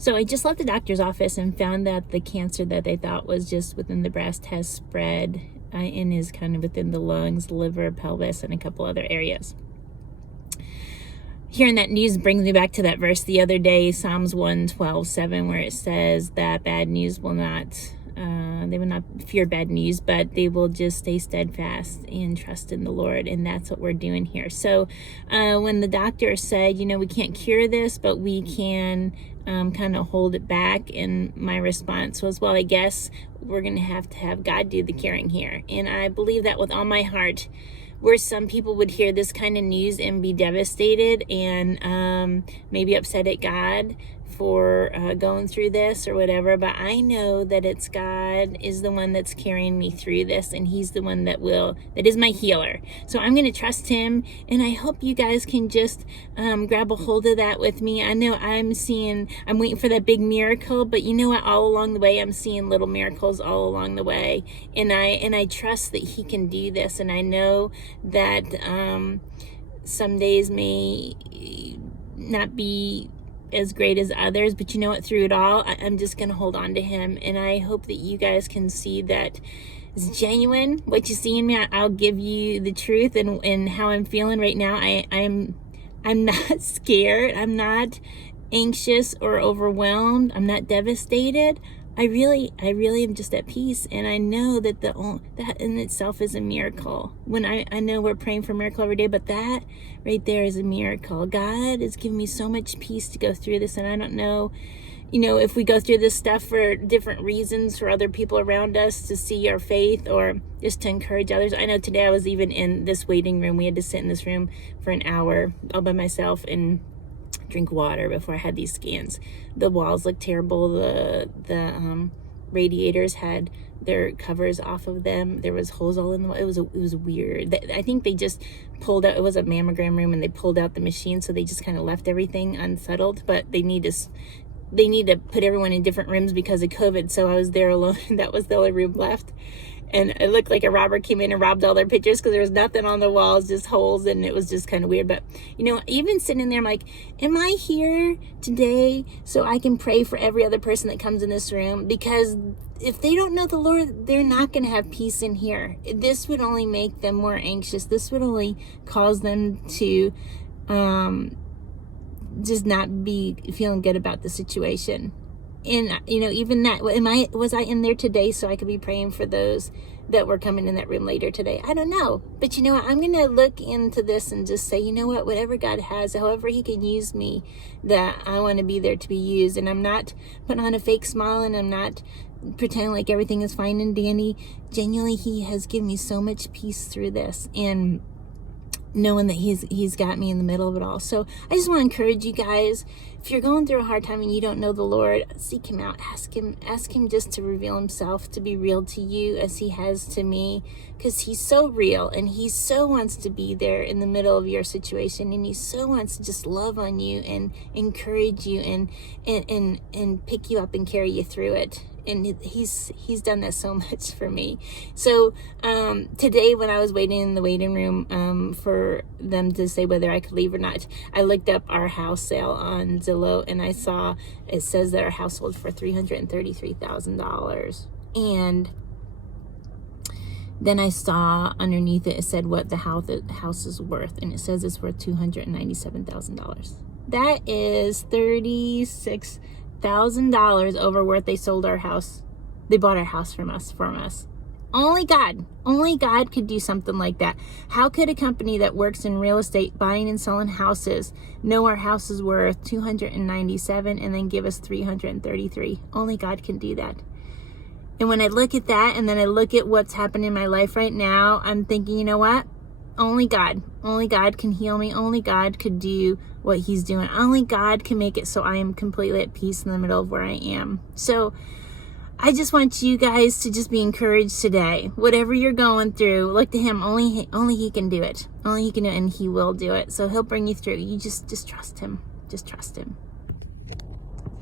So I just left the doctor's office and found that the cancer that they thought was just within the breast has spread and is kind of within the lungs, liver, pelvis, and a couple other areas. Hearing that news brings me back to that verse the other day, Psalms 112:7, where it says that bad news will not, they will not fear bad news, but they will just stay steadfast and trust in the Lord. And that's what we're doing here. So when the doctor said, we can't cure this, but we can kind of hold it back, and my response was, well, I guess we're going to have God do the curing here. And I believe that with all my heart, where some people would hear this kind of news and be devastated and maybe upset at God for going through this or whatever, but I know that it's God is the one that's carrying me through this, and he's the one that is my healer. So I'm going to trust him, and I hope you guys can just grab a hold of that with me. I know I'm waiting for that big miracle, but you know what, all along the way I'm seeing little miracles all along the way, and I trust that he can do this. And I know that some days may not be as great as others, but you know what, through it all, I'm just going to hold on to him. And I hope that you guys can see that it's genuine. What you see in me, I'll give you the truth and how I'm feeling right now. I'm not scared. I'm not anxious or overwhelmed. I'm not devastated. I really am just at peace, and I know that that in itself is a miracle. When I know we're praying for a miracle every day, but that right there is a miracle. God has given me so much peace to go through this, and I don't know, if we go through this stuff for different reasons for other people around us to see our faith or just to encourage others. I know today I was even in this waiting room. We had to sit in this room for an hour all by myself and drink water before I had these scans. The walls looked terrible. The radiators had their covers off of them. There was holes all in the wall. It was weird. I think they just pulled out. It was a mammogram room, and they pulled out the machine, so they just kind of left everything unsettled. But they need to put everyone in different rooms because of COVID. So I was there alone. That was the only room left. And it looked like a robber came in and robbed all their pictures because there was nothing on the walls, just holes, and it was just kind of weird. But, even sitting in there, I'm like, am I here today so I can pray for every other person that comes in this room? Because if they don't know the Lord, they're not going to have peace in here. This would only make them more anxious. This would only cause them to just not be feeling good about the situation. And even that, was I in there today so I could be praying for those that were coming in that room later today? I don't know. But what, I'm going to look into this and just say, whatever God has, however he can use me, that I want to be there to be used. And I'm not putting on a fake smile, and I'm not pretending like everything is fine and dandy. Genuinely, he has given me so much peace through this, and knowing that he's got me in the middle of it all. So I just want to encourage you guys, if you're going through a hard time and you don't know the Lord, seek him out. Ask him just to reveal himself, to be real to you as he has to me, because he's so real, and he so wants to be there in the middle of your situation, and he so wants to just love on you and encourage you and pick you up and carry you through it. And he's done that so much for me. So today, when I was waiting in the waiting room for them to say whether I could leave or not, I looked up our house sale on Zillow, and I saw it says that our house sold for $333,000. And then I saw underneath it said what the house is worth, and it says it's worth $297,000. That is $36,000 over what they sold our house. They bought our house from us. Only God could do something like that. How could a company that works in real estate, buying and selling houses, know our house is worth $297 and then give us $333? Only God can do that. And when I look at that, and then I look at what's happening in my life right now, I'm thinking, you know what? Only God can heal me. Only God could do what he's doing. Only God can make it so I am completely at peace in the middle of where I am. So I just want you guys to just be encouraged today. Whatever you're going through, look to him. Only he can do it. Only he can do it, and he will do it. So he'll bring you through. You just trust him. Just trust him.